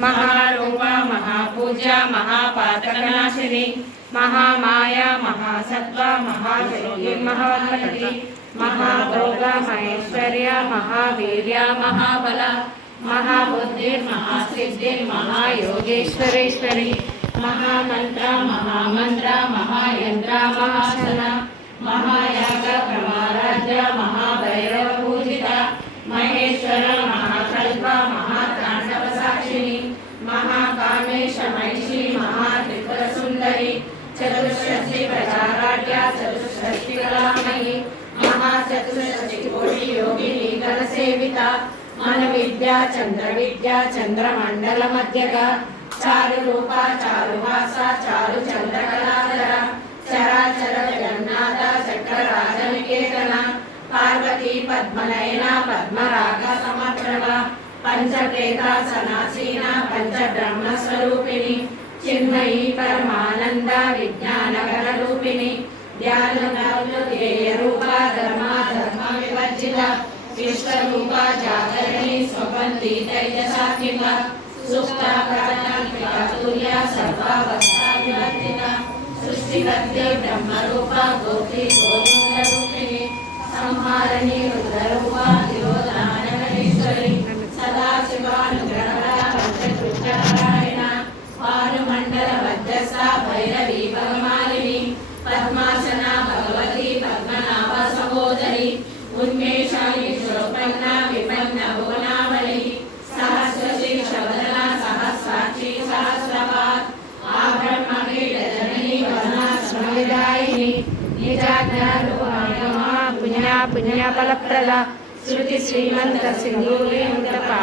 महारूप महापूजा महापातकनाशिनी, महामाया महासत्व महाशक्ति महावती महाभोगा, महेश्वर्या, महावीर्या, महाबला महाबुद्धिर्महासिद्धिर्महायोगेश्वरेश्वरी महामन्त्रा महामन्त्रा, महायन्त्रा, महासन, महायाग प्रमाराज महाभैरवपूजिता, महेश्वरा సాక్షిని మహాకామేశ మహిషి మహాత్రిపుర సుందరి చతుషష్ఠి ప్రచారాఢ్య చతుషష్ఠి కళామయి మహాచతుషష్ఠి కోటి యోగిని కలసేవిత సేవిత మన విద్య చంద్ర విద్య చంద్రమండల మధ్యగా చారు రూప చారు భాష చారు చంద్రకళాధర చరాచర జగన్నాథ చక్రరాజనికేతన పార్వతీ పద్మనయన పద్మరాగ సమగ్రవ పంచప్రేత సనాసీన పంచ చిన్మయి పరమానంద విజ్ఞానగర రూపిణి ధ్యాన రూప ధర్మ వివర్జిత విశ్వరూప జాగరణి స్వపంతి తైజసాత్మిక. సుప్త ప్రాణాతుల్య సర్వావస్థా వివర్జిత సృష్టికర్తి బ్రహ్మరూప గోపి గోవింద రూపిణి సంహారణి రుద్రరూప తిరోధానగరీశ్వరి భానుమండల వజ్రస భైరవి భగమాలిని పద్మాసన భగవతి పద్మనాభ సహోదరి ఉన్మేషాలి శోపన్న విపన్న భువనావళి సహస్రశి శవదన సహస్రాక్షి సహస్రపాత్ ఆ బ్రహ్మకీట జనని వన సమవిదాయిని. పుణ్య పుణ్య ఫలప్రద శృతి శ్రీమంత సింధూరి పాదాలు